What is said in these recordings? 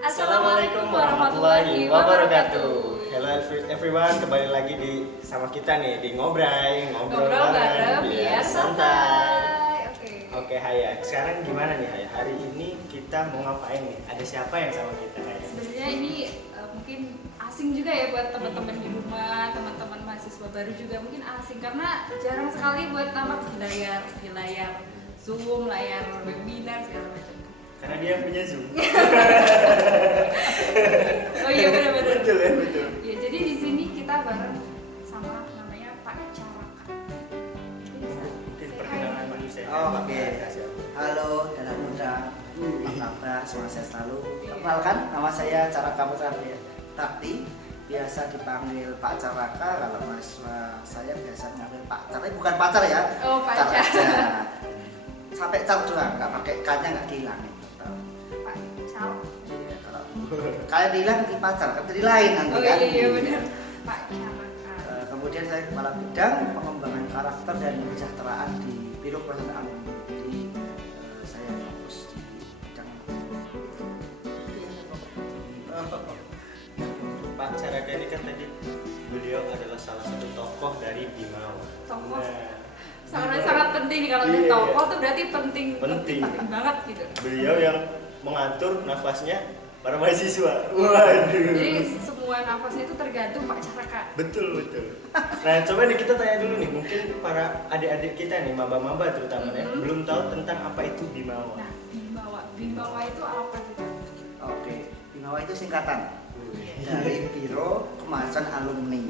Assalamualaikum warahmatullahi wabarakatuh. Hello everyone, kembali lagi sama kita nih di ngobrol bareng biar santai. Oke, Haya. Sekarang gimana nih, Haya? Hari ini kita mau ngapain nih? Ada siapa yang sama kita, Haya? Sebenarnya ini mungkin asing juga ya buat teman-teman di rumah, teman-teman mahasiswa baru juga mungkin asing karena jarang sekali buat nampak di layar Zoom, layar webinar segala macam. Karena dia punya Zoom. Oh iya benar-benar. Betul ya, betul. Ya, jadi di sini kita bareng sama namanya Pak Caraka. Mungkin perkenalan manusia. Oke. Halo, Dana Putra. Apa kabar? Semoga sehat selalu. Perkenalkan, nama saya Caraka Putra Takti. Biasa dipanggil Pak Caraka. Kalau mahasiswa saya biasa dipanggil Pak Caraka. Bukan pacar ya. Oh, Pak Car Caraka. aja. Sampai car doang, nggak pakai K-nya nggak dihilangin. Pak Cal. Iya, kalau kayak dihilang di pacar, kan jadi lain nanti Oh kan. iya benar. Pak Caraka. Kemudian saya kepala bidang pengembangan karakter dan kesejahteraan di Biro Persenjataan. Jadi saya fokus di bidang Pak Caraka ini kan tadi beliau adalah salah satu tokoh dari Bimawa. Tokoh. Nah, Sangat penting nih kalau udah Iya. tokoh tuh berarti penting banget gitu. beliau yang mengatur nafasnya para mahasiswa. Waduh. Jadi semua nafasnya itu tergantung Pak Caraka. Betul. Nah, coba nih kita tanya dulu nih, mungkin para adik-adik kita nih, maba-maba terutama ya, belum tahu tentang apa itu Bimawa. Nah, Bimawa itu apa sih Pak? Oke, Bimawa itu singkatan dari Biro Kemasan Alumni.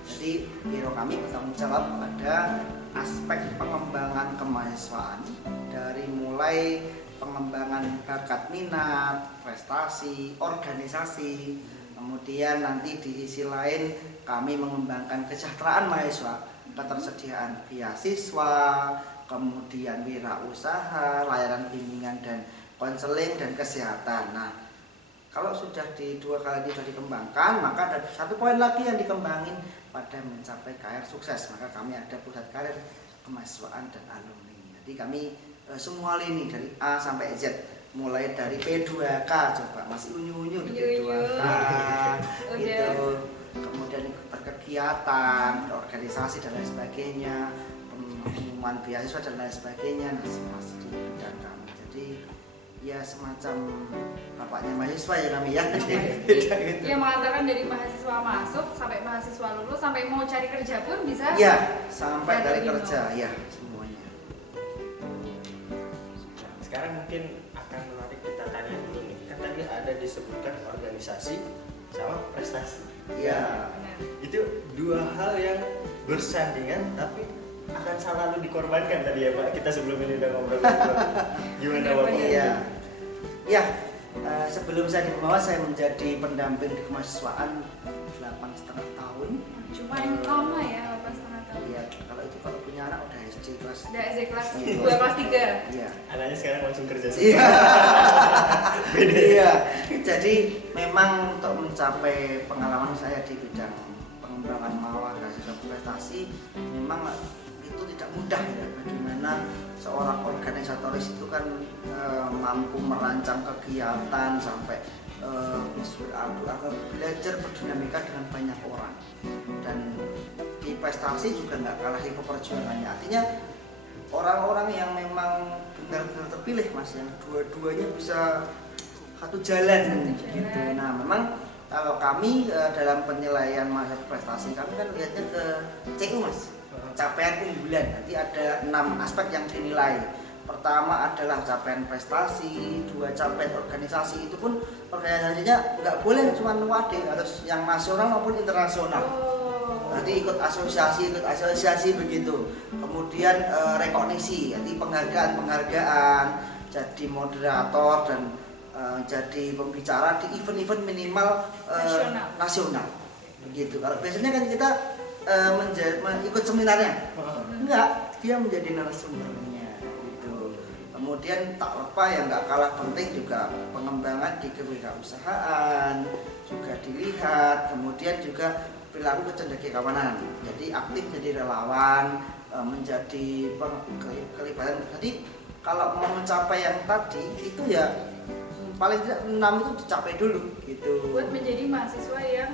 Jadi biro kami bertanggung jawab pada aspek pengembangan kemahasiswaan dari mulai pengembangan bakat minat, prestasi, organisasi, kemudian nanti di sisi lain kami mengembangkan kesejahteraan mahasiswa, ketersediaan beasiswa, kemudian wirausaha, layanan bimbingan dan konseling dan kesehatan. Nah, kalau sudah di dua kali ini sudah dikembangkan, maka ada satu poin lagi yang dikembangin pada mencapai karir sukses. Maka kami ada pusat karir kemahasiswaan dan alumni. Jadi kami semua lini dari A sampai Z, mulai dari P2K, coba masih unyu-unyu di P2K, gitu. Kemudian berkegiatan, berorganisasi dan lain sebagainya, pengumuman beasiswa dan lain sebagainya, masih di bidang kami. Jadi ya semacam bapaknya mahasiswa ya kami ya. Dia mengatakan dari mahasiswa masuk sampai mahasiswa lulus sampai mau cari kerja pun bisa. Ya, sampai dari kerja ya semuanya. Sekarang mungkin akan menarik kita tanya dulu nih, kan tadi ada disebutkan organisasi sama prestasi. Ya. Benar. Itu dua hal yang bersandingan tapi akan selalu dikorbankan tadi ya Pak. Kita sebelum ini udah ngobrol-ngobrol. Gimana Bapak? Iya. Ya, sebelum saya di Bimawa saya menjadi pendamping di kemahasiswaan 8,5 tahun. Cuma yang lama ya 8,5 tahun. Iya, kalau punya anak udah SD kelas. Udah SD kelas Iya. 2 kelas 3. Iya. Anaknya sekarang langsung kerja semua. Iya. Iya. Jadi memang untuk mencapai pengalaman saya di bidang pengembangan mawar dan prestasi memang itu tidak mudah ya. Bagaimana seorang organisatoris itu kan mampu merancang kegiatan sampai belajar berdinamika dengan banyak orang, dan di prestasi juga nggak kalah di perjuangannya. Artinya orang-orang yang memang benar-benar terpilih mas, yang dua-duanya bisa satu jalan gitu. Nah memang kalau kami dalam penilaian masa prestasi kami kan lihatnya ke CU mas, capaian unggulan. Nanti ada 6 aspek yang dinilai. Pertama adalah capaian prestasi, 2 capaian organisasi. Itu pun organisasinya nggak boleh cuma wadah, harus yang nasional maupun internasional. Nanti ikut asosiasi begitu. Kemudian rekognisi, nanti penghargaan, jadi moderator dan jadi pembicara di event-event minimal nasional. Begitu. Kalau biasanya kan kita ikut seminarnya, enggak, dia menjadi narasumbernya gitu. Kemudian tak lupa yang nggak kalah penting juga pengembangan di kewirausahaan juga dilihat. Kemudian juga perilaku kecenderungan, jadi aktif jadi relawan, menjadi kelibatan. Jadi kalau mau mencapai yang tadi itu ya paling tidak 6 itu dicapai dulu gitu. Buat menjadi mahasiswa yang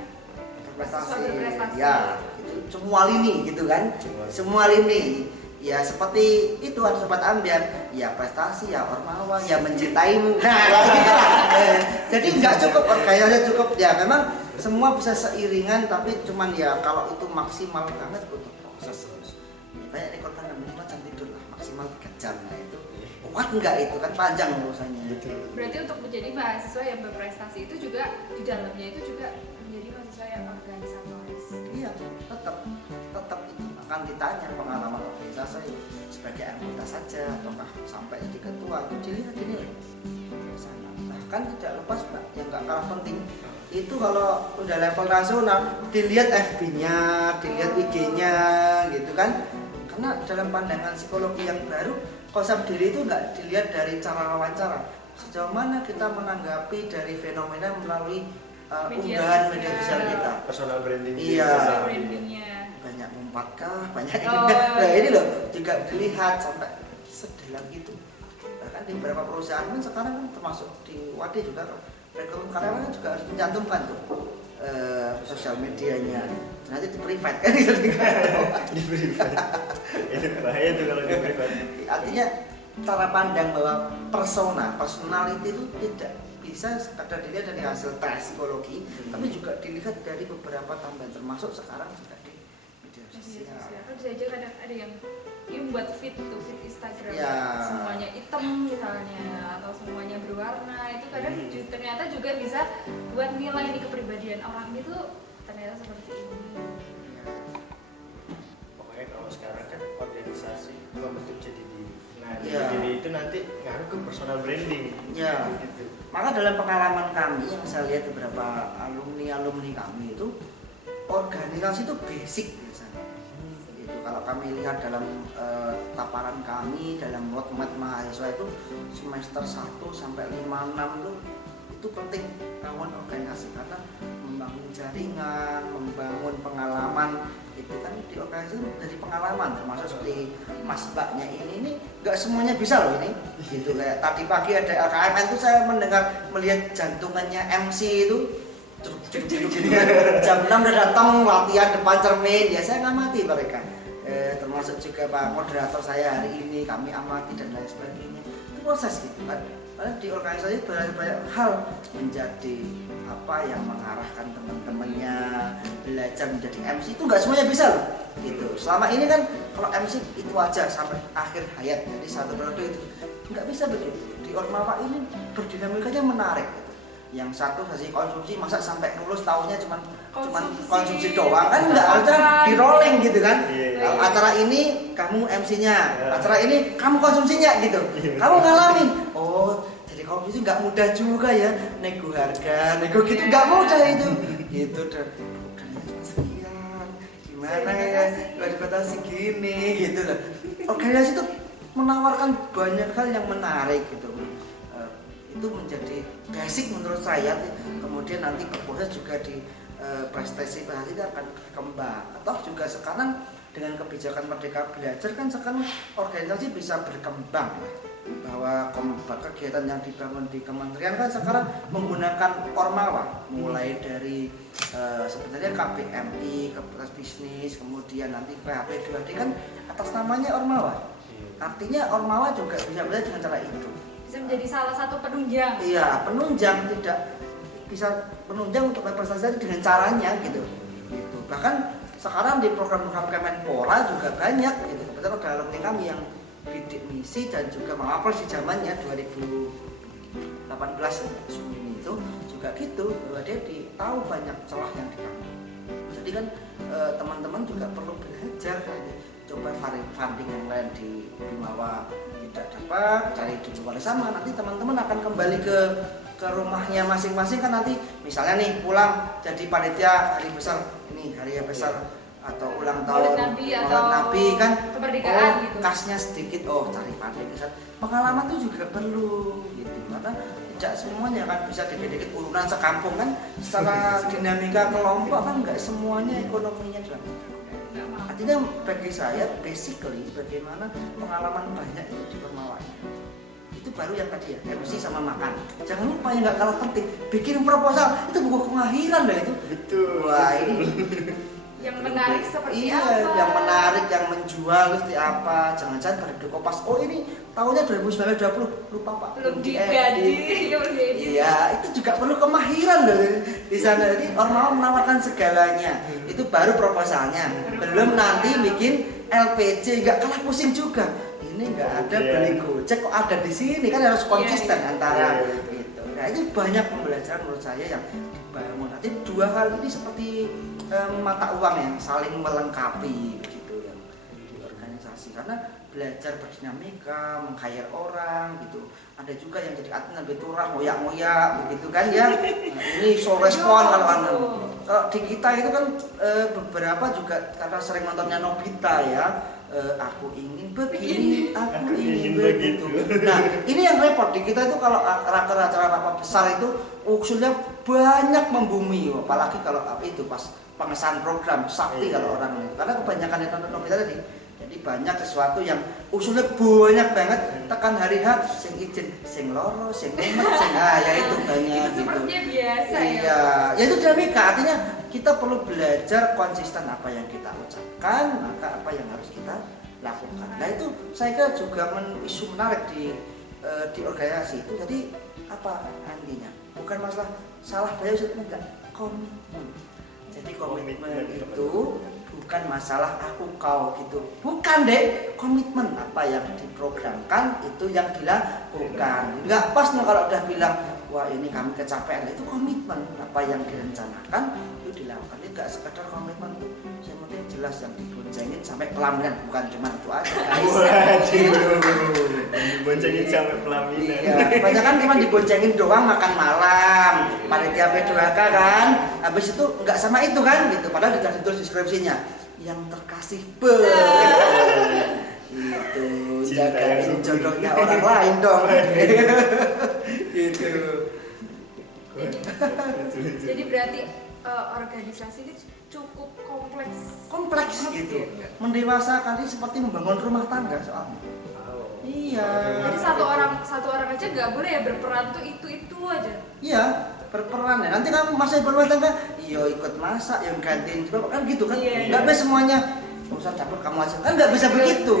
berprestasi. Ya, gitu. Semua lini gitu kan. Semua lini. Ya seperti itu harus dapat ambil ya prestasi ya ormawa ya mencintaimu. Nah, gitu lah. Jadi nggak cukup kayaknya cukup ya memang semua bisa seiringan tapi cuman ya kalau itu maksimal banget butuh proses terus. Banyak nih korban yang minimal jam tidur lah maksimal 3 jam nah itu kuat nggak itu kan panjang urusannya. Berarti untuk menjadi mahasiswa yang berprestasi itu juga di dalamnya itu juga menjadi mahasiswa yang organisatoris. Iya tetap itu akan ditanya pengalaman organisasi sebagai anggota saja ataukah sampai jadi ketua itu dilihat dinilai sana. Bahkan tidak lepas Pak yang nggak kalah penting itu kalau udah level nasional dilihat FB-nya, dilihat IG-nya gitu kan. Karena dalam pandangan psikologi yang baru konsep diri itu nggak dilihat dari cara wawancara. Sejauh mana kita menanggapi dari fenomena melalui unggahan media sosial kita. Personal branding. Iya. Brandingnya. Banyak umpat banyak ini. Nah ini loh juga dilihat sampai sedalam itu. Bahkan di beberapa perusahaan kan sekarang kan termasuk di Wadi juga rekrutmen karyawan kan juga harus mencantumkan tuh sosial medianya. Nanti di private kan gitu. Di private. Itu bahaya tuh kalau di private. Artinya cara pandang bahwa personality itu tidak bisa sekadar dilihat dari hasil tes psikologi, tapi juga dilihat dari beberapa tambahan termasuk sekarang juga di media sosial. Kan bisa aja kadang ada yang buat feed Instagram Ya. semuanya hitam misalnya atau semuanya berwarna itu kadang ternyata juga bisa buat nilai nih kepribadian orang itu ternyata seperti ini. Pokoknya kalau sekarang kan organisasi membentuk jadi diri. Nah, Ya. jadi itu nanti ngaruh ke personal branding. Ya. Gitu. Maka dalam pengalaman kami yang saya lihat beberapa alumni kami itu organisasi itu basic biasanya. Itu kalau kami lihat dalam taparan kami dalam roadmap mahasiswa itu semester 1 sampai 5-6 itu penting bangun organisasi karena membangun jaringan, membangun pengalaman itu kan di organisasi dari pengalaman termasuk seperti Mas Mbaknya ini nggak semuanya bisa loh ini gitu kayak tadi pagi ada LKMN itu saya melihat jantungannya MC itu jam 6 udah datang latihan depan cermin ya saya ngamati mereka termasuk juga Pak moderator saya hari ini kami amati dan lain sebagainya itu proses gitu kan karena di organisasi banyak hal menjadi apa yang mengarahkan teman-temannya belajar menjadi MC itu nggak semuanya bisa loh gitu selama ini kan kalau MC itu aja sampai akhir hayat jadi satu periode itu nggak bisa begitu di Ormawa ini berdinamikanya menarik gitu. Yang satu hasil konsumsi masa sampai lulus tahunnya cuman konsumsi doang kan nggak ada di rolling gitu kan. Acara ini kamu MC-nya, acara ini kamu konsumsinya gitu. Kamu ngalamin. Oh, jadi konsumsi nggak mudah juga ya. Nego harga, nego gitu nggak mudah itu. Gitu dan cuma sekian. Gimana ya? Gak dibatasi gini gitu loh. Organisasi itu menawarkan banyak hal yang menarik gitu. Itu menjadi basic menurut saya kemudian nanti berproses juga di prestasi itu akan berkembang atau juga sekarang dengan kebijakan Merdeka Belajar kan sekarang organisasi bisa berkembang bahwa kegiatan yang dibangun di kementerian kan sekarang menggunakan Ormawa mulai dari sebenarnya KPMI, Keputusan Bisnis kemudian nanti PHP 2D kan atas namanya Ormawa artinya Ormawa juga bisa belajar dengan cara itu Bisa menjadi salah satu penunjang. Iya, penunjang tidak bisa penunjang untuk berprestasi dengan caranya gitu. Bahkan sekarang di program-program Kemenpora juga banyak gitu. Betul ada alumni kami yang bidik misi dan juga mengapres di zamannya 2018 ini itu juga gitu bahwa dia tahu banyak celah yang di kamu. Jadi kan teman-teman juga perlu belajar coba funding yang lain di Bimawa tidak dapat cari di luar sama nanti teman-teman akan kembali ke rumahnya masing-masing kan nanti misalnya nih pulang jadi panitia hari besar ini hari besar atau ulang tahun Maulid Nabi kan kemerdekaan gitu. Kasnya sedikit cari funding pengalaman itu juga perlu gitu karena tidak semuanya kan bisa dikit-dikit urunan sekampung kan secara dinamika kelompok kan nggak semuanya ekonominya dalam artinya bagi saya basically bagaimana pengalaman banyak itu di Ormawa itu baru yang tadi ya, MC sama makan. Jangan lupa yang nggak kalah penting, bikin proposal itu buku kemahiran lah itu. Betul. Wah ini Yang menarik seperti iya, apa? yang menarik, yang menjual seperti apa? Jangan-jangan pada Kopas. Oh ini tahunnya 2019-2020 lupa Pak. Belum diganti, belum diedit. Iya, itu juga perlu kemahiran loh di sana. Jadi orang mau menawarkan segalanya. Itu baru proposalnya. Belum nanti bikin LPG, nggak kalah pusing juga. Ini nggak ada beli Gojek kok ada di sini, kan harus konsisten antara itu. Nah itu banyak pembelajaran menurut saya yang dibangun. Nanti dua hal ini seperti mata uang yang saling melengkapi begitu yang di organisasi. Karena belajar berdinamika, meng-hire orang gitu. Ada juga yang jadi admin lebih turah, ngoyak-ngoyak begitu kan ya. Nah, ini show respon kalau di kita itu kan beberapa juga karena sering nontonnya Nobita ya. Aku ingin begini, aku ingin begitu. Nah, ini yang repot di kita itu kalau acara apa besar itu usulnya banyak membumi, apalagi kalau itu pas pengesahan program sakti kalau orang itu. Karena kebanyakan yang nonton Nobita tadi, jadi banyak sesuatu yang usulnya banyak banget. Tekan hari H, sing izin, sing loro, sing mumet, sing ya itu banyak gitu. Sepertinya biasa ya. Iya, ya itu dinamika. Artinya kita perlu belajar konsisten apa yang kita ucapkan, maka apa yang harus kita lakukan. Nah itu saya kira juga isu menarik di organisasi itu. Jadi apa artinya? Bukan masalah salah bayar enggak, komitmen. Jadi komitmen itu bukan masalah aku kau gitu. Bukan deh, komitmen apa yang diprogramkan itu yang dilakukan. Enggak pas nih kalau udah bilang wah ini kami kecapean, itu komitmen apa yang direncanakan itu dilakukan. Ini enggak sekedar komitmen tuh, yang penting jelas yang diboncengin sampai pelaminan, bukan cuma itu aja guys. Diboncengin sampai pelaminan. Iya, banyak kan cuma diboncengin doang makan malam, panitia P2K kan. Habis itu enggak sama itu kan gitu, padahal dikasih tulis deskripsinya yang terkasih itu jagain jodohnya orang lain dong. Gitu. Jadi berarti organisasi ini cukup kompleks Gitu. Mendewasakan ini seperti membangun rumah tangga soalnya. Iya. Jadi satu orang aja nggak boleh ya berperan tuh itu aja. Iya, berperan ya. Nanti kamu masih berumah tangga, iya ikut masak, yang gantiin juga kan gitu kan. Nggak bisa semuanya usah dapur kamu aja. Kan nggak bisa begitu.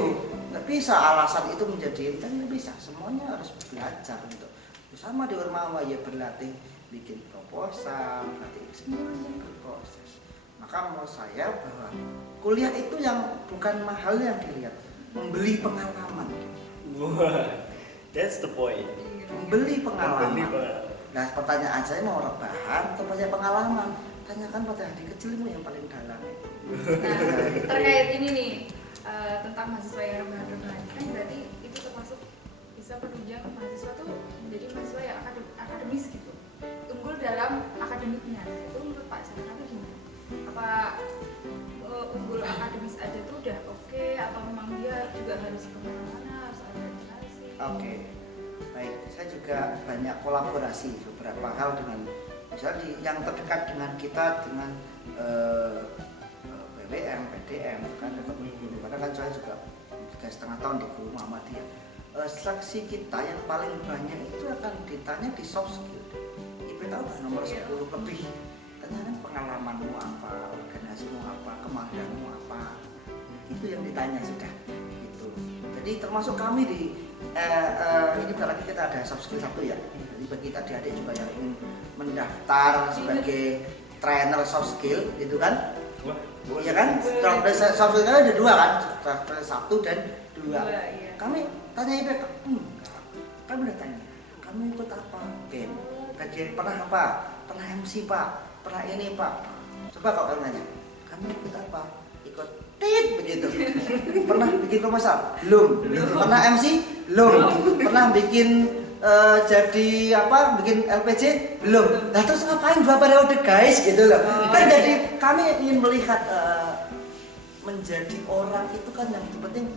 Nggak bisa alasan itu menjadi kan nggak bisa. Semuanya harus belajar gitu. Sama di Ormawa ya berlatih bikin proposal, berlatih semuanya berproses. Maka mau saya bahwa kuliah itu yang bukan mahal yang dilihat, membeli pengalaman. That's the point. Membeli pengalaman. Membeli pengalaman. Nah pertanyaan saya mau rebahan atau banyak pengalaman? Tanyakan pada adik kecilmu yang paling dalam itu. Nah, terkait ini nih tentang mahasiswa yang rebahan kan berarti itu termasuk bisa menunjang mahasiswa tuh menjadi mahasiswa yang akademis gitu, unggul dalam akademiknya. Itu menurut Pak Chandra gimana? Apa unggul akademis aja tuh udah oke, atau memang dia juga harus kemana-mana, harus organisasi? Oke. Baik, saya juga banyak kolaborasi beberapa hal dengan misalnya yang terdekat dengan kita dengan PWM, PDM kan guru. Karena kan saya juga 3,5 tahun di Guru Muhammadiyah. Seleksi kita yang paling banyak itu akan ditanya di soft skill. IP tahu kan nomor 10 lebih. Tanyakan pengalamanmu apa, organisasimu apa, kemampuanmu apa. Itu yang ditanya sudah. Gitu. Jadi termasuk kami di ini bentar lagi kita ada soft skill 1 ya. Jadi bagi adik-adik juga yang ingin mendaftar sebagai trainer soft skill gitu kan. Iya kan? Soft skill ada 2 kan? 1 dan 2. Iya. Kami tanya IPK, kami udah tanya, kamu ikut apa? BEM, bagian pernah apa? Pernah MC Pak, pernah ini Pak. Coba kalau kalian nanya, kamu ikut apa? Ikut tit begitu. Pernah bikin proposal? Belum. Pernah MC? Belum. Pernah bikin jadi apa? Bikin LPG? Belum. Nah terus ngapain 2 periode guys gitu loh. Kan jadi kami ingin melihat menjadi orang itu kan yang penting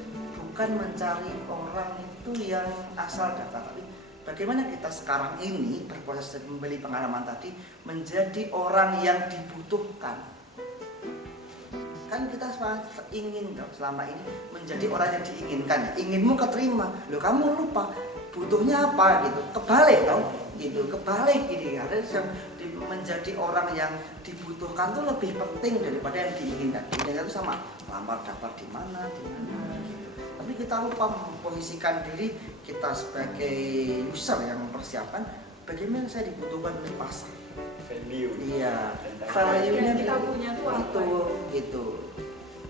bukan mencari orang itu yang asal daftar, tapi bagaimana kita sekarang ini berproses membeli pengalaman tadi menjadi orang yang dibutuhkan. Kan kan kita ingin selama ini menjadi orang yang diinginkan, inginmu keterima, lo kamu lupa butuhnya apa gitu, kebalik tau gitu, kebalik gini, harus yang menjadi orang yang dibutuhkan tuh lebih penting daripada yang diinginkan. Diinginkan itu sama lamar daftar di mana gitu. Tapi kita lupa memposisikan diri kita sebagai user yang mempersiapkan bagaimana saya dibutuhkan oleh pasar. Value. Iya, value-nya kita punya tuh apa? itu gitu.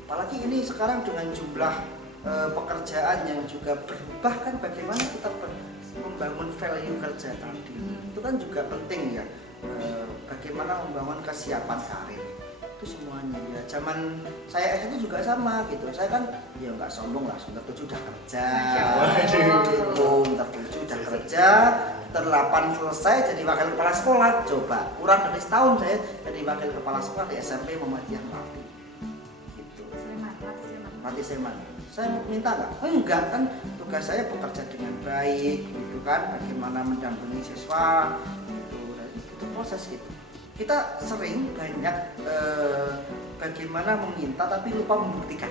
Apalagi ini sekarang dengan jumlah pekerjaan yang juga berubah kan, bagaimana kita membangun value kerja tadi. Itu kan juga penting ya. Bagaimana membangun kesiapan karir itu semuanya ya. Zaman saya itu juga sama gitu. Saya kan ya nggak sombong lah, semester 7 udah kerja, semester 7 udah kerja, ter-8 selesai jadi wakil kepala sekolah. Coba kurang dari setahun saya jadi wakil kepala sekolah di SMP Muhammadiyah Melati. Gitu. Mati Seman. Saya minta nggak? Oh enggak, kan tugas saya bekerja dengan baik gitu kan, bagaimana mendampingi siswa itu proses gitu. Kita sering banyak bagaimana meminta tapi lupa membuktikan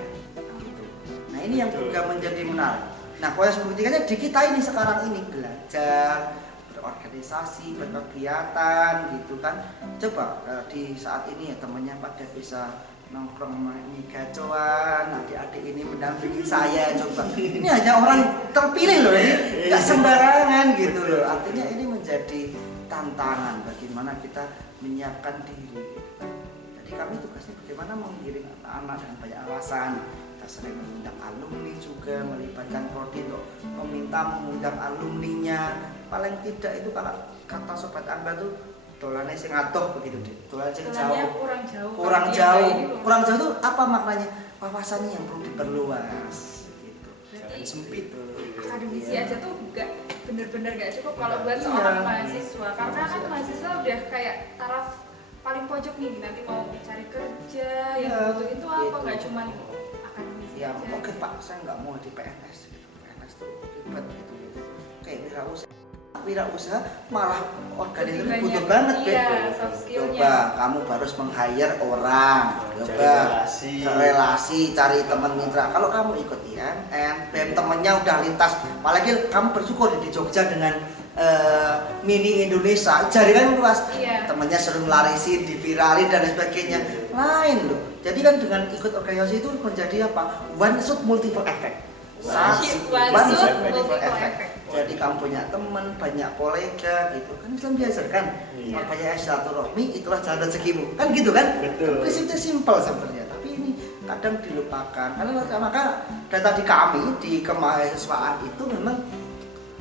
gitu. Nah ini yang juga menjadi menarik. Nah proses membuktikannya di kita ini sekarang ini, belajar, berorganisasi, berkegiatan gitu kan. Coba di saat ini ya temannya pada bisa nongkrong main gacoan, adik-adik ini mendampingi saya, coba ini hanya orang terpilih loh, ini nggak sembarangan gitu loh. Artinya ini menjadi tantangan bagaimana kita menyiapkan diri. Jadi kami tugasnya bagaimana mengiring anak-anak dengan banyak alasan. Kita sering mengundang alumni juga, melibatkan prodi untuk meminta mengundang alumninya. Paling tidak itu kalau kata sobat Angga tuh dolane sing atuh begitu deh. Dolane sing jauh. Kurang jauh tuh apa maknanya? Wawasannya yang perlu diperluas gitu. Berarti sempit akademisi aja tuh enggak bener-bener gak cukup kalau buat seorang mahasiswa, karena kan mahasiswa udah kayak taraf paling pojok nih, nanti mau cari kerja yang butuh itu apa, nggak cuman akademisi ya aja. oke Pak, saya nggak mau di PNS gitu. PNS tuh ribet gitu kayak wirausaha malah organisasi butuh banget coba kamu harus meng-hire orang, coba relasi, cari teman mitra. Kalau kamu ikut IMM, BEM temennya udah lintas, apalagi kamu bersyukur di Jogja dengan mini Indonesia, jaringan luas, temennya sering larisin, diviralin dan sebagainya, lain loh. Jadi kan dengan ikut organisasi itu menjadi apa? One shot multiple effect. Multiple effect. Jadi kamu punya teman, banyak kolega gitu kan, Islam diajarkan makanya silaturahmi itulah jalan rezekimu kan gitu kan. Prinsipnya simpel sebenarnya, tapi ini kadang dilupakan karena maka data di kami di kemahasiswaan itu memang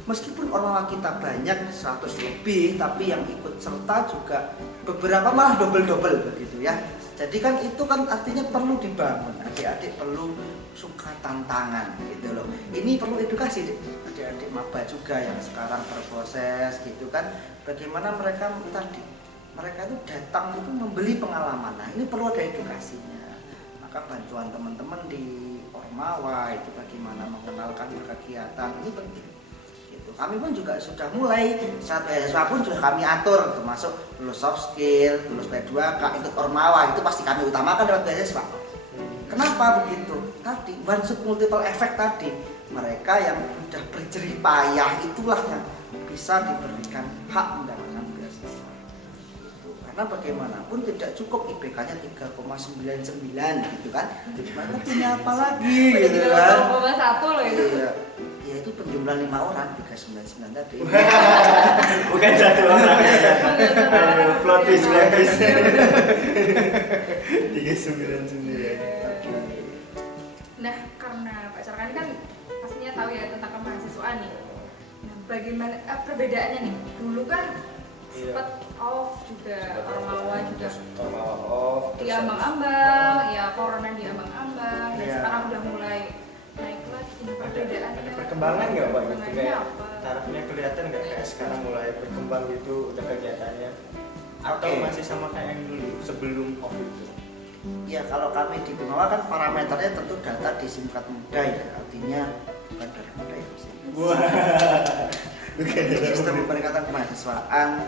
meskipun orang kita banyak 100 lebih, tapi yang ikut serta juga beberapa malah double begitu ya. Jadi kan itu kan artinya perlu dibangun, adik-adik perlu suka tantangan gitu loh. Ini perlu edukasi deh, adik-adik maba juga yang sekarang berproses gitu kan. Bagaimana mereka itu datang itu membeli pengalaman. Nah ini perlu ada edukasinya. Maka bantuan teman-teman di Ormawa itu bagaimana mengenalkan berkegiatan ini penting. Kami pun juga sudah mulai, saat beasiswa pun sudah kami atur, termasuk lulus soft skill, lulus P2K, ikut Ormawa, itu pasti kami utamakan lewat beasiswa. Kenapa begitu? Tadi one shot multiple effect tadi, mereka yang sudah berjerih payah itulah yang bisa diberikan hak mendapatkan beasiswa. Karena bagaimanapun tidak cukup IPK-nya 3,99 gitu kan, mereka punya apa lagi gitu kan? 3,1 loh itu. Ya itu penjumlahan 5 orang 399 tadi. Bukan satu orang. Plot twist. 399. Nah, karena Pak Carkani kan pastinya tahu ya tentang kemahasiswaan nih. Nah, bagaimana perbedaannya nih? Dulu kan sempat off juga, Ormawa juga diambang-ambang, ya corona diambang-ambang, dan sekarang udah mulai naik lagi. Ada perkembangan nggak Pak? Gitu kayak tarafnya kelihatan nggak kayak sekarang mulai berkembang gitu udah kegiatannya? Atau masih sama kayak yang dulu sebelum off itu? Ya kalau kami di Ormawa kan parameternya tentu data disingkat muda ya, artinya bukan dari muda ya. Sistem peningkatan kemahasiswaan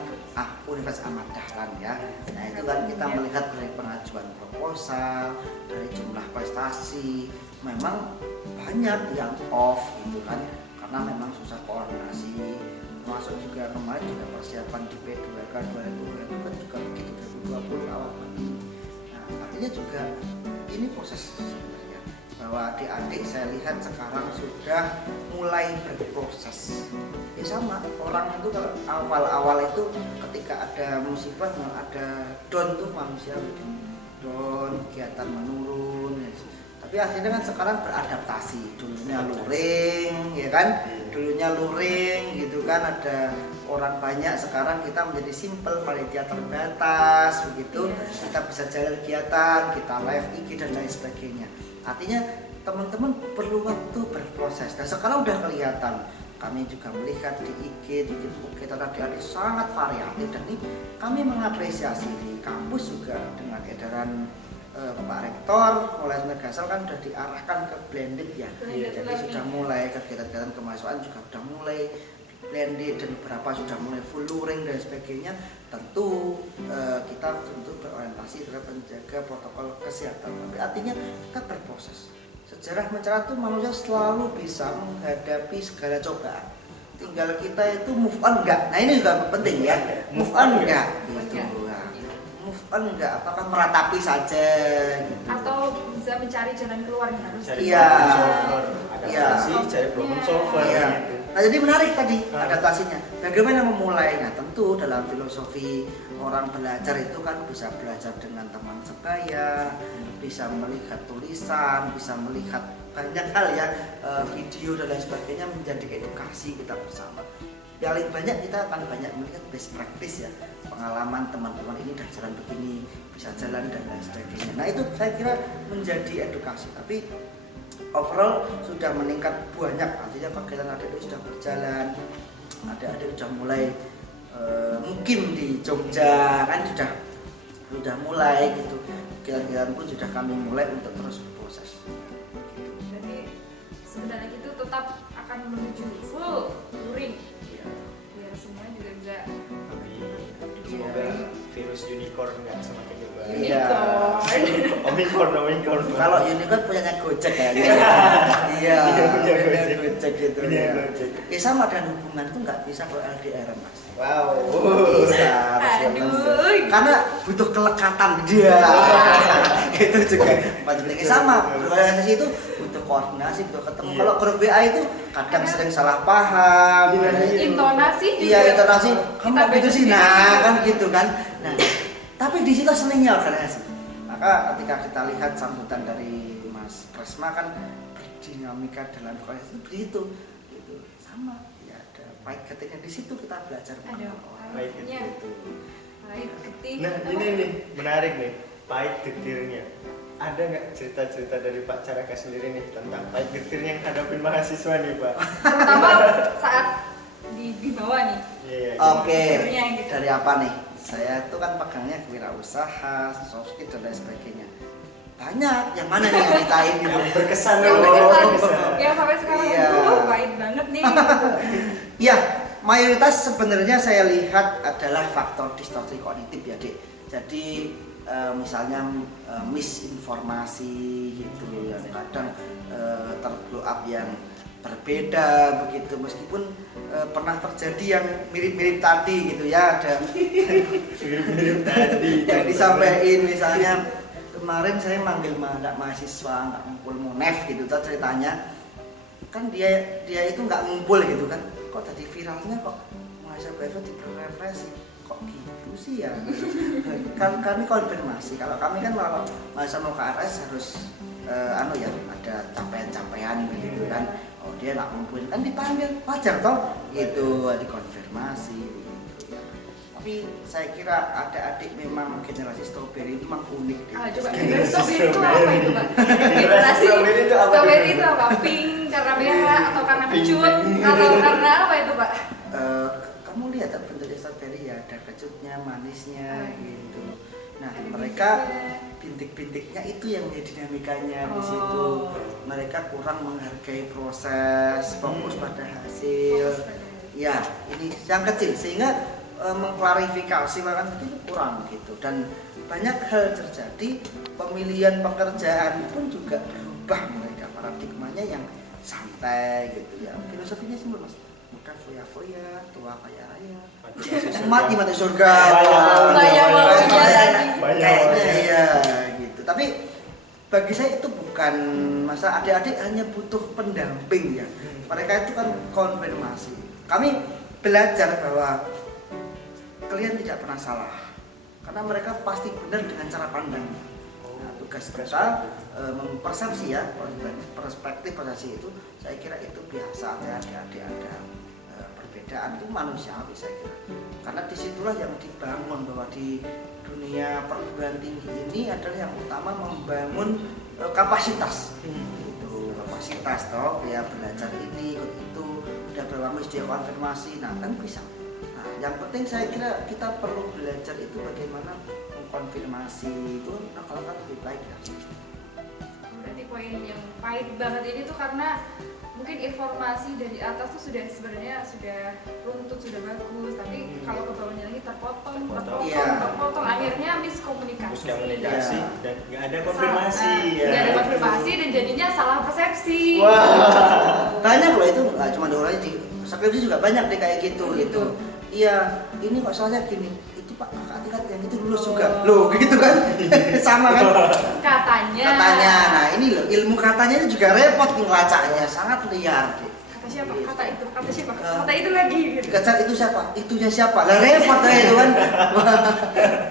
Universitas Ahmad Dahlan ya. Nah itu kan kita melihat dari pengajuan proposal, dari jumlah prestasi, memang banyak yang off gitu kan, karena memang susah koordinasi. Termasuk juga kemarin juga persiapan di P2K 2020 kan juga begitu 2020 awal pandemi. Nah artinya juga ini proses sebenarnya, bahwa adik-adik saya lihat sekarang sudah mulai berproses. Ya sama, orang itu kalau awal-awal itu ketika ada musibah, ada down tuh manusia down, kegiatan menurun ya. Tapi akhirnya kan sekarang beradaptasi, dulunya luring ya kan, dulunya luring gitu kan, ada orang banyak, sekarang kita menjadi simple, panitia terbatas begitu, kita bisa jalan kegiatan, kita live IG dan lain sebagainya. Artinya teman-teman perlu waktu berproses, dan sekarang udah kelihatan. Kami juga melihat di IG, di Facebook kita adik-adik sangat variatif, dan ini kami mengapresiasi. Di kampus juga dengan edaran Pak Rektor mulai Megasal kan sudah diarahkan ke blended ya. Jadi sudah mulai kegiatan-kegiatan kemahasiswaan juga sudah mulai blended, dan beberapa sudah mulai full luring dan sebagainya. Tentu kita tentu berorientasi terhadap menjaga protokol kesehatan, tapi artinya kita berproses. Sejarah mencerah itu manusia selalu bisa menghadapi segala cobaan. Tinggal kita itu move on enggak. Nah ini juga penting ya. Move on enggak gitu. Move on enggak, apakah meratapi saja gitu. Atau bisa mencari jalan keluarnya harus. Iya. Adaptasi, cari problem solver gitu. Nah jadi menarik tadi adaptasinya. Bagaimana memulai? Nah tentu dalam filosofi orang belajar itu kan bisa belajar dengan teman sebaya, bisa melihat tulisan, bisa melihat banyak hal ya, video dan lain sebagainya, menjadi edukasi kita bersama. Paling banyak kita akan banyak melihat best practice ya, pengalaman teman-teman ini dah jalan begini, bisa jalan dan lain sebagainya. Nah itu saya kira menjadi edukasi, tapi overall sudah meningkat banyak, artinya kegiatan adik-adik sudah berjalan, adik-adik sudah mulai mungkin di Jogja kan sudah mulai gitu, kegiatan pun sudah kami mulai untuk terus berproses. Jadi sebenarnya itu tetap akan menuju full luring. Biar semua juga bisa. Semoga virus unicorn nggak semakin nyebar. Iya. Omikron. Kalau unicorn punyanya Gojek ya. Iya. Punya Gojek gitu. Punya Ya. Gojek. Sama dan hubungan itu nggak bisa kalau LDR mas. Wow. Bisa. Aduh. Karena butuh kelekatan dia. Itu juga penting. Sama berorganisasi itu butuh koordinasi, butuh ketemu. Iya. Kalau grup WA itu kadang sering salah paham. Intonasi juga. Iya, intonasi. Kamu kita gitu sih, nah kan gitu kan. Nah, tapi di situ senangnya organisasi. Maka ketika kita lihat sambutan dari Mas Presma kan berdinamika dalam organisasi itu begitu. Itu sama. Ya ada pahit getihnya di situ kita belajar. Ada Pahit pahitnya. gitu. Pahit getih. Nah ini nih menarik nih, pahit getirnya. Ada nggak cerita-cerita dari Pak Caraka sendiri nih tentang pahit getirnya yang hadapin mahasiswa nih Pak? Terutama saat di bawah nih. Iya. Oke, Getirnya gitu. dari apa nih? Saya itu kan pegangnya kewirausahaan, soft skill dan lain sebagainya. Banyak, yang mana nih yang ceritain gitu? Yang berkesan Yang loh. berkesan. Yang sampai sekarang Iya. pahit banget nih. Ya, mayoritas sebenarnya saya lihat adalah faktor distorsi kognitif ya, Dek. Jadi misalnya misinformasi gitu yang kadang terblow up yang berbeda begitu, meskipun pernah terjadi yang mirip-mirip tadi gitu ya, ada Mirip-mirip tadi. yang disampaikan misalnya kemarin saya manggil anak mahasiswa nggak ngumpul monef gitu tuh ceritanya, kan dia itu nggak ngumpul gitu kan, kok tadi viralnya kok mahasiswa BFF direpresi, kok gitu sih ya. Kami konfirmasi, kalau kami kan kalau mahasiswa mau ke RS harus ya ada capaian-capaian gitu kan, oh dia nggak ngumpul kan dipanggil, wajar toh gitu, dikonfirmasi gitu ya. Tapi saya kira adik-adik memang generasi strawberry itu memang unik deh. Coba strawberry itu apa itu Pak? Generasi strawberry itu apa? Pink karena merah atau karena kecut atau karena apa itu Pak? Kamu lihat bentuknya strawberry ya, ada kecutnya, manisnya gitu. Nah Ada mereka juga. bintik-bintiknya itu yang menjadi dinamikanya di situ. Mereka kurang menghargai proses, fokus pada hasil. Ya, ini yang kecil sehingga mengklarifikasi bahkan itu kurang gitu, dan banyak hal terjadi. Pemilihan pekerjaan pun juga berubah, mereka paradigmanya yang santai gitu ya. Filosofinya simpel mas, muda foya-foya, tua kaya raya, mati surga. Kayaknya ya gitu. Tapi bagi saya itu bukan masa adik-adik hanya butuh pendamping ya. Mereka itu kan konfirmasi. Kami belajar bahwa kalian tidak pernah salah karena mereka pasti benar dengan cara pandang. Nah, tugas kita mempersepsi ya, perspektif persepsi itu saya kira itu biasa. Adik-adik ada perbedaan, itu manusiawi saya kira. Karena disitulah yang dibangun bahwa di dunia perguruan tinggi ini adalah yang utama membangun kapasitas. Itu kapasitas toh, ya belajar ini ikut itu, udah berapa dia konfirmasi, nah kan bisa. Nah, yang penting saya kira kita perlu belajar itu bagaimana mengkonfirmasi itu akan lebih baik ya. Berarti poin yang pahit banget ini tuh karena mungkin informasi dari atas tuh sudah sebenarnya sudah runtut, sudah bagus, tapi kalau ke bawahnya lagi terpotong, akhirnya miskomunikasi dan nggak ada konfirmasi. Nggak ada konfirmasi dan jadinya salah persepsi. Wah, banyak loh itu, nggak cuma di orang di skripsi juga banyak deh kayak gitu. Iya, ini kok soalnya gini, itu Pak kakak tingkat yang itu lulus juga, loh gitu kan, sama kan? Katanya. Nah ini loh ilmu katanya itu juga repot ngelacaknya, sangat liar deh. Kata siapa? Kata itu. Kata siapa? Kata itu lagi. Gitu. Kejar itu siapa? Itunya siapa? Lah repot kayak itu kan.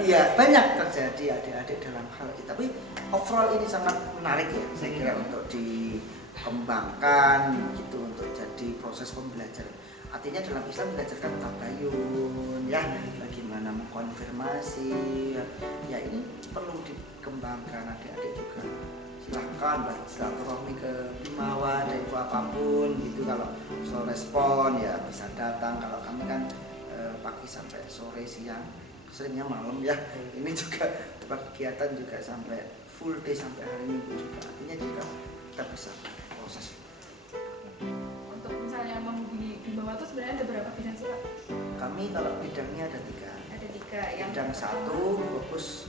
Iya banyak terjadi adik-adik dalam hal itu. Tapi overall ini sangat menarik ya, saya kira untuk dikembangkan gitu, untuk jadi proses pembelajaran. Artinya dalam Islam diajarkan tabayun ya, bagaimana mengkonfirmasi ya, ini perlu dikembangkan adik-adik juga. Silahkan buat silaturahmi ke Bimawa dan info apapun gitu, kalau slow respon ya bisa datang. Kalau kami kan pagi sampai sore siang, seringnya malam ya, ini juga kegiatan juga sampai full day sampai hari Minggu juga, artinya juga kita bisa proses. Untuk misalnya menghubungi di bawah tuh sebenarnya ada berapa bidang sih Pak? Kami kalau bidangnya ada 3. Ada 3 yang bidang 1 fokus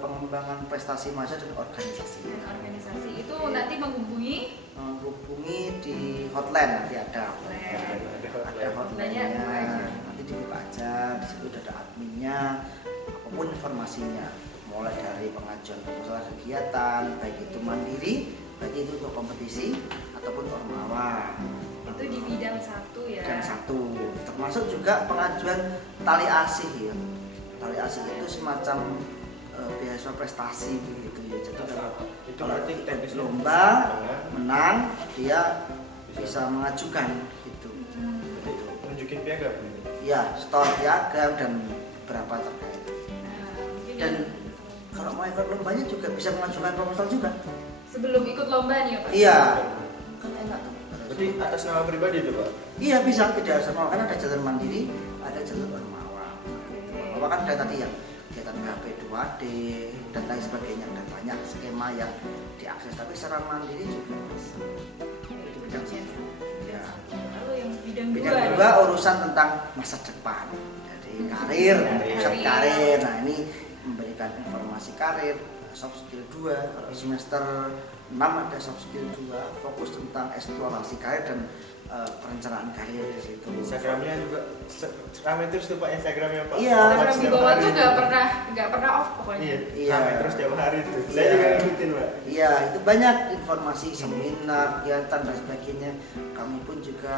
pengembangan prestasi mahasiswa dan organisasi. Dan organisasi itu nanti menghubungi di hotline, nanti ada hotline-nya, nanti dibuka aja, di situ ada adminnya, apapun informasinya, mulai dari pengajuan proposal kegiatan, baik itu mandiri, baik itu untuk kompetisi ataupun ormawa. Itu di bidang 1 ya. Bidang 1, termasuk juga pengajuan tali asih ya. Tali asih itu semacam beasiswa prestasi begitu ya. Jadi kalau ikut lomba menang, dia bisa mengajukan gitu. Tunjukin piagam. Ya, store piagam dan berapa terkait. Dan ya. kalau mau ikut lombanya juga bisa mengajukan proposal juga. Sebelum ikut lomba nih ya Pak? Iya. Kan enak tuh. Berarti atas nama pribadi itu Pak? Iya bisa, tidak harus sama, kan ada jalur mandiri, ada jalur ormawa. Ormawa kan ada tadi yang kegiatan KP 2D dan lain sebagainya, dan banyak skema yang diakses, tapi secara mandiri juga bisa. Itu bidang satu. Ya. Lalu yang bidang Bidang 2 2 urusan tentang masa depan, jadi karir, pusat karir. Nah ini memberikan informasi karir, soft skill 2, kalau semester 6 ada soft skill 2, fokus tentang eksplorasi karir dan perencanaan karir di situ. Instagramnya juga ramai terus tuh Pak Instagramnya Pak. Iya. Instagram di bawah tuh nggak pernah off pokoknya. Iya. Ramai terus tiap hari tuh. Iya. Saya juga ngikutin Pak. Iya, itu banyak informasi seminar, kegiatan dan sebagainya. Kami pun juga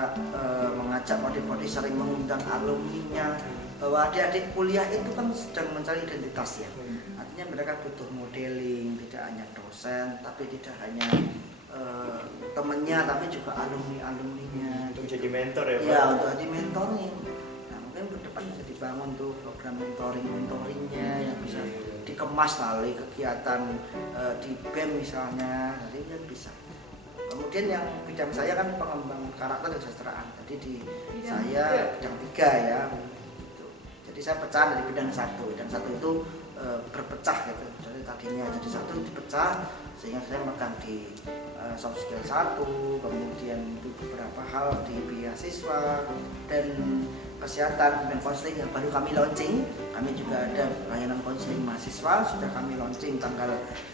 mengajak prodi-prodi, sering mengundang alumninya, bahwa adik-adik kuliah itu kan sedang mencari identitas ya. Artinya mereka butuh modeling, tidak hanya dosen, tapi tidak hanya temennya, tapi juga alumninya. Untuk jadi mentor ya Pak? Iya, untuk jadi mentoring. Nah, mungkin ke depan bisa dibangun tuh program mentoringnya yang bisa dikemas melalui kegiatan di BEM misalnya, jadi kan bisa. Kemudian yang bidang saya kan pengembangan karakter dan kesetaraan. Jadi di saya bidang 3 ya. Gitu. Jadi saya pecah dari bidang 1. Bidang 1 itu berpecah gitu. Jadi tadinya jadi satu dipecah sehingga saya megang di soft skill 1, kemudian beberapa hal di beasiswa dan kesehatan dan konseling yang baru kami launching. Kami juga ada layanan konseling mahasiswa, sudah kami launching tanggal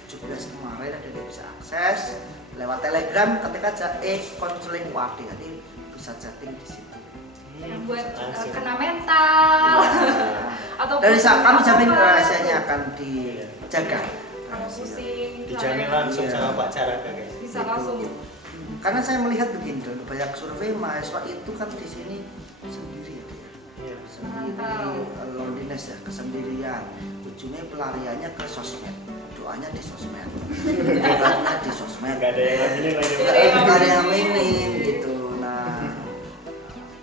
17 kemarin, ada yang bisa akses lewat Telegram, ketik aja konseling WAD, jadi bisa chatting di situ. Yang buat kena mental atau dari saat kami jamin rahasianya akan dijaga. Kalau pusing Dijamin langsung sama Pak Caraka bisa langsung. Karena saya melihat begini, banyak survei mahasiswa itu kan di sini sendiri ya, Iya. sendiri, loneliness ya, kesendirian. Ujungnya pelariannya ke sosmed, doanya di sosmed, doanya di sosmed. Gak ada yang ngambilin lagi. Gak ada yang minim gitu. Nah,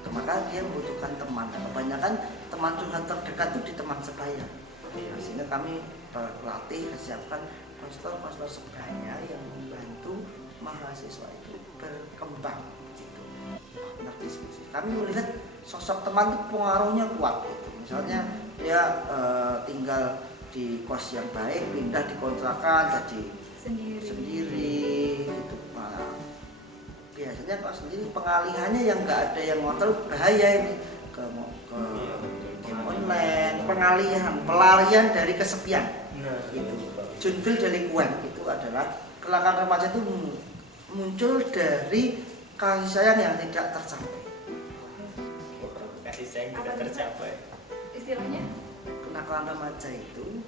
maka dia membutuhkan teman. Dan kebanyakan teman curhat terdekat itu di teman sebaya. Nah, sehingga kami berlatih, siapkan konselor sebaya yang membantu mahasiswa itu berkembang gitu. Nah, diskusi. Kami melihat sosok teman itu pengaruhnya kuat gitu. Misalnya dia tinggal di kos yang baik, pindah di kontrakan jadi sendiri gitu. Nah, biasanya kalau sendiri pengalihannya yang nggak ada yang ngotot bahaya ini ke game online, pengalihan, pelarian dari kesepian. Nah, Gitu. Junfil dari Kuen itu adalah kelangkaan remaja itu muncul dari kasih sayang yang tidak tercapai. kasih sayang tidak tercapai. Istilahnya Kenakalan remaja itu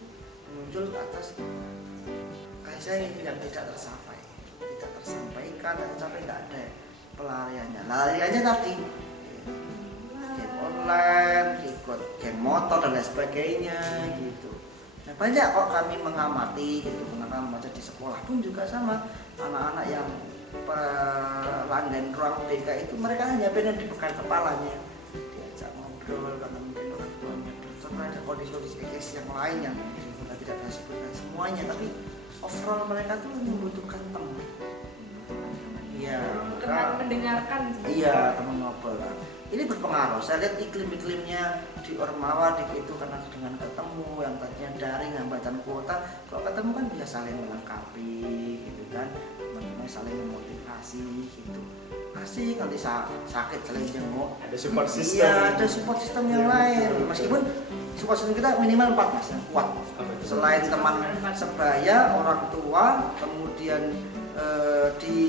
muncul atas kasih sayang yang tidak tercapai, tidak tersampaikan dan sampai nggak ada pelariannya. Lariannya tadi game online, ikut game motor dan lain sebagainya gitu. Nah, banyak kok kami mengamati gitu, kenakalan remaja di sekolah pun juga sama. Anak-anak yang pelanggan ruang BK itu mereka hanya pengen dibekal kepalanya, diajak ngobrol karena mungkin orang tuanya bercerai, ada kondisi-kondisi yang lain yang kita tidak bisa sebutkan semuanya, tapi overall mereka tuh membutuhkan teman. Iya, teman mendengarkan. Iya, teman ngobrol. Ini berpengaruh. Saya lihat iklimnya di Ormawa di itu karena dengan ketemu yang tadinya daring hambatan kuota, kalau ketemu kan bisa saling melengkapi gitu kan, teman-teman saling memotivasi gitu. Asik nanti sakit saling jenguk. Ada support system. Iya, ada support system yang lain. Meskipun support system kita minimal 4 mas yang kuat. Selain teman sebaya, orang tua, kemudian di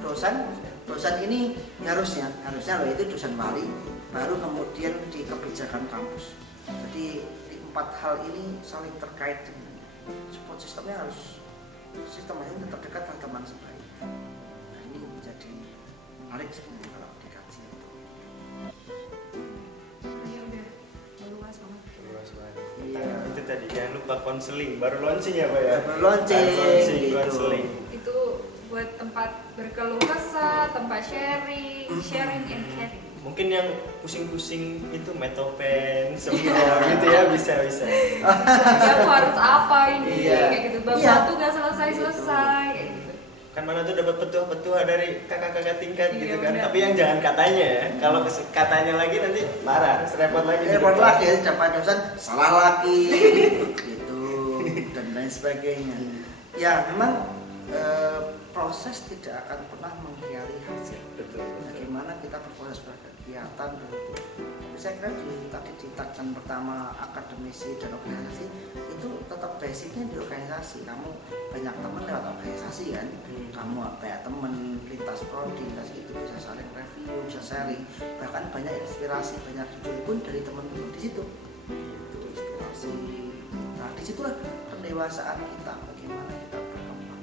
dosen ini harusnya loh itu dosen wali, baru kemudian di kebijakan kampus. Jadi di 4 hal ini saling terkait dengan support sistemnya, harus sistemnya tetap dekat dengan teman sebaya. Nah, ini menjadi menarik sebenarnya kalau dikaji itu. Ini udah luas banget. Iya. Itu tadi jangan lupa konseling, baru launching ya Pak ya. Baru launching, gitu. Konseling. Itu buat tempat berkeluh kesah, tempat sharing and caring. Mungkin yang pusing-pusing itu metopen semua gitu ya, bisa. Kamu harus apa ini? Iya. Kayak gitu. Bapak Iya. tuh gak selesai kayak gitu. Kan mana tuh dapat petua-petua dari kakak-kakak tingkat Iya, gitu kan. benar. Tapi yang jangan katanya ya. Kalau katanya lagi nanti marah, repot lagi. Repot lagi, dapat dosen salah lagi gitu dan lain sebagainya. Ya memang proses tidak akan pernah mengkhianati hasil. Betul. Bagaimana kita berproses berkegiatan begitu. Tapi saya kira tadi di tagline pertama akademisi dan organisasi itu tetap basicnya di organisasi. Kamu banyak teman lewat organisasi kan. Kamu kayak teman lintas prodi, lintas itu bisa saling review, bisa sharing. Bahkan banyak inspirasi, banyak judul pun dari teman-teman di situ. Itu inspirasi. Nah disitulah pendewasaan kita, bagaimana kita berkembang.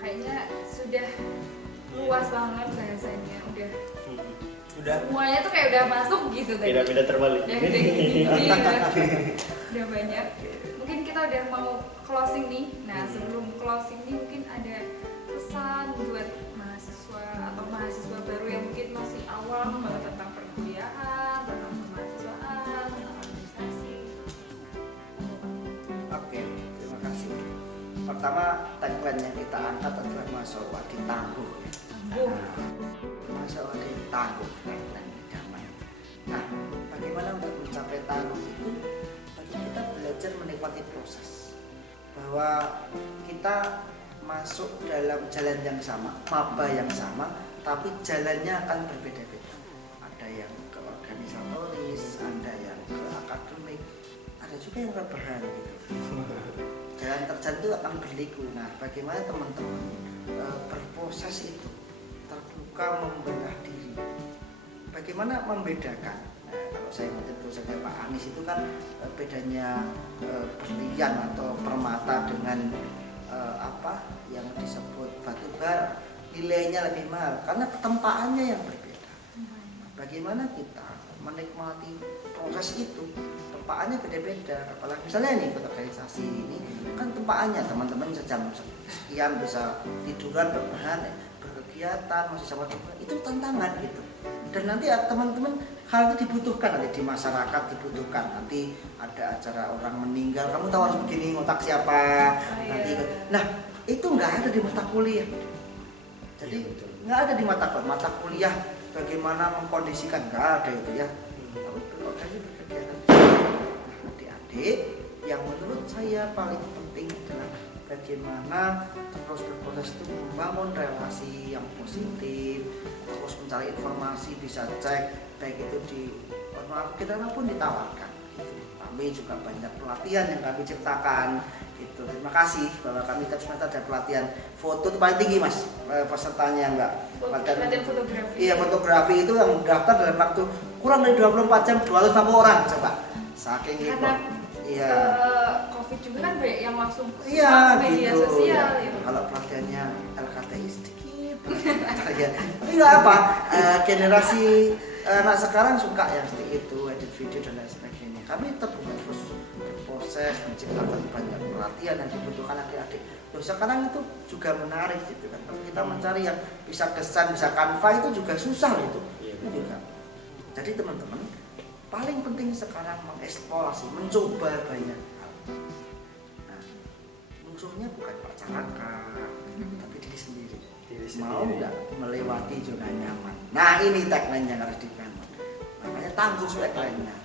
Kayaknya sudah luas banget bahasanya, udah semuanya tuh kayak udah masuk gitu tadi. Beda-beda terbalik. Udah gini, udah banyak. Mungkin kita udah mau closing nih. Nah sebelum closing nih mungkin ada pesan buat mahasiswa atau mahasiswa baru yang mungkin masih awam banget tentang perkuliahan, tentang kemahasiswaan, tentang organisasi. Oke, terima kasih. Pertama tagline yang kita angkat adalah mahasiswa ditangguh. Mahasiswa ditangguh, tagline damai. Nah, bagaimana untuk mencapai tangguh belajar menikmati proses, bahwa kita masuk dalam jalan yang sama, maba yang sama, tapi jalannya akan berbeda-beda. Ada yang ke organisatoris, ada yang ke akademik, ada juga yang rebahan gitu. Jalan terjal itu akan berliku. Nah, bagaimana teman-teman berproses itu, terbuka membelah diri, bagaimana membedakan. Nah, kalau saya ngutip prosesnya Pak Anies itu kan bedanya berlian atau permata dengan apa yang disebut batu bara, nilainya lebih mahal karena ketempaannya yang berbeda. Bagaimana kita menikmati proses itu, tempaannya beda-beda. Apalagi misalnya nih ikut organisasi ini kan tempaannya teman-teman sejam sekian bisa tiduran, berbahan, berkegiatan, masih sama teman, itu tantangan gitu. Dan nanti teman-teman hal itu dibutuhkan nanti di masyarakat, dibutuhkan nanti ada acara orang meninggal, kamu tahu harus begini, ngotak siapa nanti. Nah itu nggak ada di mata kuliah. Jadi nggak ada di mata kuliah bagaimana mengkondisikan, nggak ada itu ya. Lalu berorganisasi berkegiatan. Nah, adik-adik yang menurut saya paling penting adalah bagaimana terus berproses itu membangun relasi yang positif, terus mencari informasi, bisa cek baik itu di kita pun ditawarkan gitu. Kami juga banyak pelatihan yang kami ciptakan gitu. Terima kasih bahwa kami terus ada pelatihan foto itu paling tinggi mas pesertanya, enggak pelatihan fotografi. Iya, fotografi itu yang daftar dalam waktu kurang dari 24 jam 250 orang coba, saking karena iya COVID juga kan banyak yang langsung iya media gitu sosial ya. gitu. Kalau pelatihannya LKTI sedikit ya. Tapi nggak apa, generasi anak sekarang suka yang seperti itu, edit video dan lain sebagainya. Kami tetap terus berproses menciptakan banyak pelatihan yang dibutuhkan adik-adik. Loh, sekarang itu juga menarik gitu kan. Kalau kita mencari yang bisa desain, bisa Canva itu juga susah itu. Itu juga. Jadi teman-teman, paling penting sekarang mengeksplorasi, mencoba banyak hal. Nah, musuhnya bukan masyarakat, tapi diri sendiri. Mau nggak melewati zona nyaman? Nah ini tagline yang harus dibangun. Makanya tangguh tagline-nya.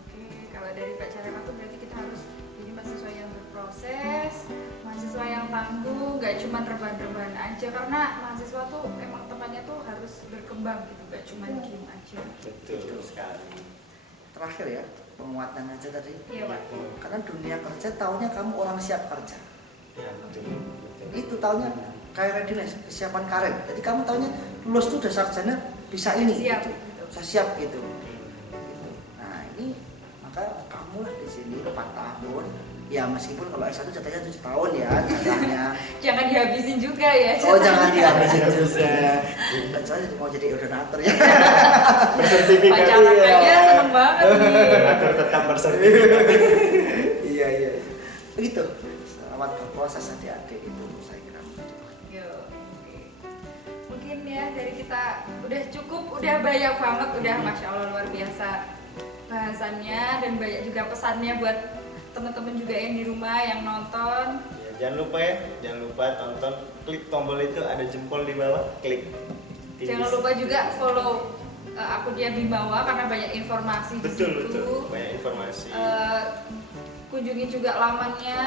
Oke, kalau dari Pak Carema tuh berarti kita harus jadi mahasiswa yang berproses, mahasiswa yang tangguh, nggak cuma rebahan-rebahan aja, karena mahasiswa tuh emang tempatnya tuh harus berkembang gitu, nggak cuma diem aja. Betul sekali. Terakhir ya, penguatan aja tadi. Iya Pak. Karena dunia kerja taunya kamu orang siap kerja. Ya betul. Itu taunya career readiness, kesiapan karir. Jadi kamu taunya lulus tuh udah sarjana bisa ini. Siap. Gitu. Bisa siap gitu. Gitu. Nah ini maka kamu lah di sini 4 tahun. Ya meskipun kalau S1 jatahnya 7 tahun ya jatahnya. Jangan dihabisin juga ya. Oh jangan dihabisin Jangan juga. Saya mau jadi ordonator ya. Bersertifikat. Pak Carema aja seneng banget nih. Ordonator tetap bersertifikat. Iya. Begitu. Selamat berproses adik-adik itu saya kira. Yo, oke. Mungkin ya dari kita udah cukup, udah banyak banget, udah Masya Allah luar biasa bahasannya, dan banyak juga pesannya buat teman-teman juga yang di rumah yang nonton. Ya, jangan lupa tonton, klik tombol itu ada jempol di bawah, klik. Jangan lupa juga follow akunnya Bimawa karena banyak informasi di situ. Betul, banyak informasi. Kunjungi juga lamannya.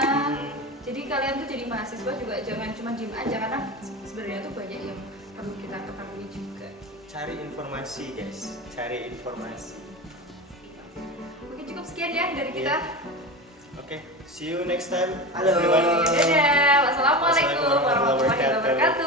Jadi kalian tuh jadi mahasiswa juga jangan cuma diem aja, karena sebenarnya tuh banyak yang perlu kita ketahui juga. Cari informasi guys, cari informasi. Mungkin cukup sekian ya dari kita. Oke, see you next time. Halo. everyone. Dadah. Wassalamualaikum warahmatullahi wabarakatuh.